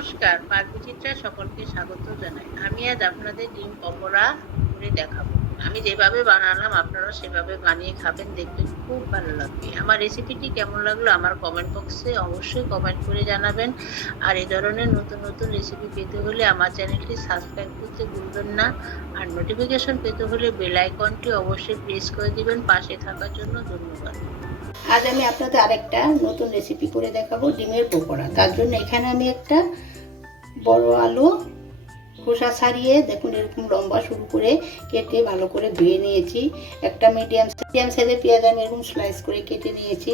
নমস্কার পাকবিচিত্রা সকলকে স্বাগত জানাই। আমি আজ আপনাদের ডিম পকোড়া করে দেখাবো। আমি যেভাবে বানালাম আপনারা সেভাবে বানিয়ে খাবেন দেখবেন খুব ভালো লাগবে। আমার রেসিপিটি কেমন লাগল আমার কমেন্ট বক্সে অবশ্যই কমেন্ট করে জানাবেন। আর এই ধরনের নতুন নতুন রেসিপি পেতে হলে আমার চ্যানেলটি সাবস্ক্রাইব করতে ভুলবেন না। আর নোটিফিকেশন পেতে হলে বেল আইকনটি অবশ্যই প্রেস করে দিবেন। পাশে থাকার জন্য ধন্যবাদ। আজ আমি আপনাদের আরেকটা নতুন রেসিপি করে দেখাবো, ডিমের পকোড়া। তার জন্য এখানে আমি একটা বড় আলু খোসা ছাড়িয়ে, দেখুন এরকম লম্বা শুরু করে কেটে ভালো করে ধুয়ে নিয়েছি। একটা মিডিয়াম মিডিয়াম সাইজের পেঁয়াজ আমি এরকম স্লাইস করে কেটে নিয়েছি।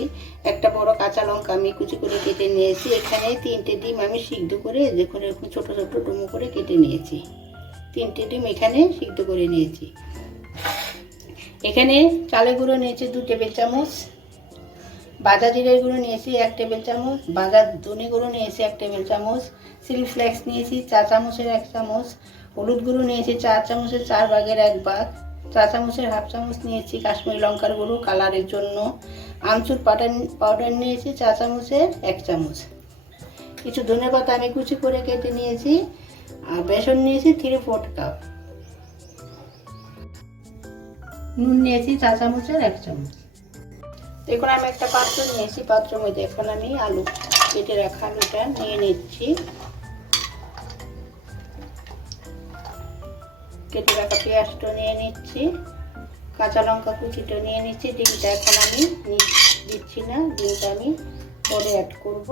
একটা বড় কাঁচা লঙ্কা আমি কুচি করে কেটে নিয়েছি। এখানে তিনটে ডিম আমি সিদ্ধ করে, দেখুন এরকম ছোট ছোট ডুমো করে কেটে নিয়েছি। তিনটে ডিম এখানে সিদ্ধ করে নিয়েছি। এখানে চালে গুঁড়ো নিয়েছি দু টেবিল চামচ। বাজা জিরের গুঁড়ো নিয়েছি এক টেবিল চামচ বাজা ধনে গুঁড়ো নিয়েছি এক টেবিল চামচ চিলি ফ্লেক্স নিয়েছি চা চামচের এক চামচ, হলুদ গুঁড়ো নিয়েছি চার চামচের চার ভাগের এক ভাগ, চা চামচের হাফ চামচ নিয়েছি কাশ্মীরি লঙ্কার গুঁড়ো কালারের জন্য, আমচুর পাউডার পাউডার নিয়েছি চা চামচের এক চামচ। কিছু ধনে পাতা আমি কুচি করে কেটে নিয়েছি, আর বেসন নিয়েছি থ্রি ফোর্থ কাপ। নুন নিয়েছি চা চামচের এক চামচ। দেখুন আমি একটা পাত্র নিয়েছি পাত্রের মধ্যে এখন আমি আলু কেটে রাখা আলুটা নিয়ে নিচ্ছি। কেটে রাখা পেঁয়াজটা নিয়ে নিচ্ছি, কাঁচা লঙ্কা কুচিটা নিয়ে নিচ্ছি, ডিমটা এখন আমি দিচ্ছি না, ডিমটা আমি পরে অ্যাড করব।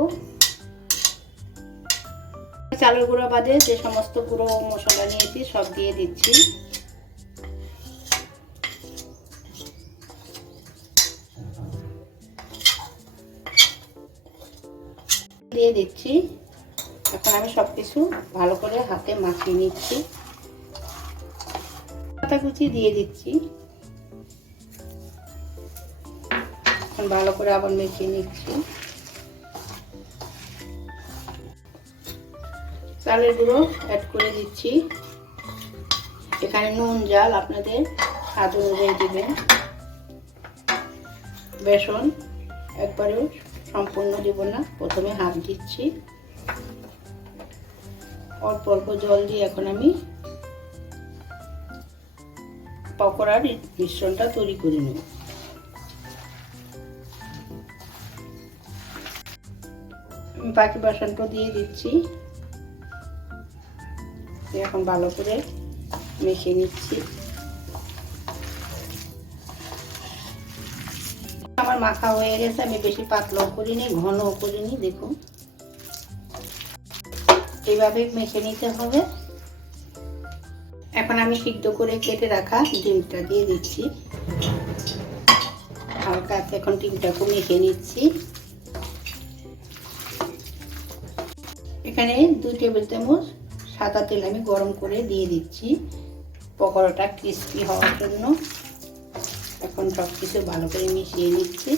চালের গুঁড়ো বাদে যে সমস্ত গুঁড়ো মশলা নিয়েছি সব দিয়ে দিচ্ছি। দিয়ে দিচ্ছি। এখন আমি সব কিছু ভালো করে হাতে মাখিয়ে নিচ্ছি। পাতা কুচি দিয়ে দিচ্ছি। এখন ভালো করে আবার মেখে নিচ্ছি। চালের গুঁড়ো অ্যাড করে দিচ্ছি। এখানে নুন, জাল আপনাদের স্বাদ অনুযায়ী দেবেন। বেসন একবারেও সম্পূর্ণ দেব না। প্রথমে হাফ দিচ্ছি। অল্প অল্প জল দিয়ে এখন আমি পকোড়ার মিশ্রণটা তৈরি করে নেব। বাকি বাসনটা দিয়ে দিচ্ছি। এখন ভালো করে মেখে নিচ্ছি। আমার মাখা হয়ে গেছে, আমি বেশি পাতলাও করিনি, ঘনও করিনি, দেখুন। এইভাবে মেখে নিতে হবে। এখন আমি সিদ্ধ করে কেটে রাখা ডিমটা দিয়ে দিচ্ছি। হালকা এখন ডিমটাকে মেখে নিচ্ছি। এখানে দুই টেবিল চামচ সাদা তেল আমি গরম করে দিয়ে দিচ্ছি। পকোড়াটা ক্রিস্পি হওয়ার জন্য। এখন সব কিছু ভালো করে মিশিয়ে নিচ্ছি।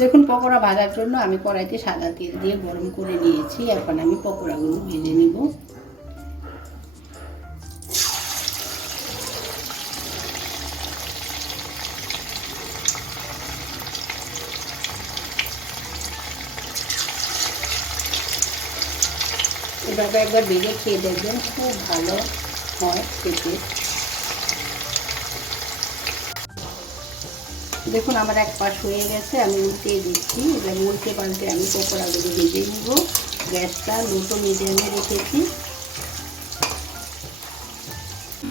দেখুন, পকোড়া ভাজার জন্য আমি কড়াইতে সাদা তেল দিয়ে গরম করে নিয়েছি। এখন আমি পকোড়াগুলো ভেজে নিব। এভাবে একবার ভেজে খেয়ে দেখবেন খুব ভালো হয় খেতে। দেখুন, আমার এক পাশ হয়ে গেছে, আমি উল্টে দিচ্ছি। এবার উল্টে পাল্টে আমি পকোড়াগুলো ভেজে নিব। গ্যাসটা দুটো মিডিয়ামে রেখেছি।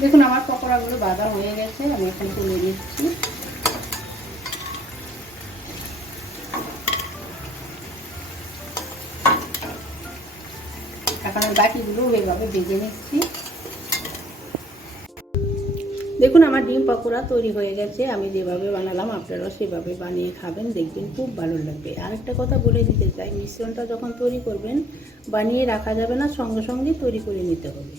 দেখুন, আমার পকোড়াগুলো বাঁধা হয়ে গেছে, আমি এখন তুলে নিচ্ছি। এখন বাকিগুলো ওইভাবে ভেজে নিচ্ছি। দেখুন, আমার ডিম পকোড়া তৈরি হয়ে গেছে। আমি যেভাবে বানালাম, আপনারাও সেভাবে বানিয়ে খাবেন, দেখবেন খুব ভালো লাগবে। আরেকটা কথা বলে দিতে চাই, মিশ্রণটা যখন তৈরি করবেন, বানিয়ে রাখা যাবে না, সঙ্গে সঙ্গে তৈরি করে নিতে হবে।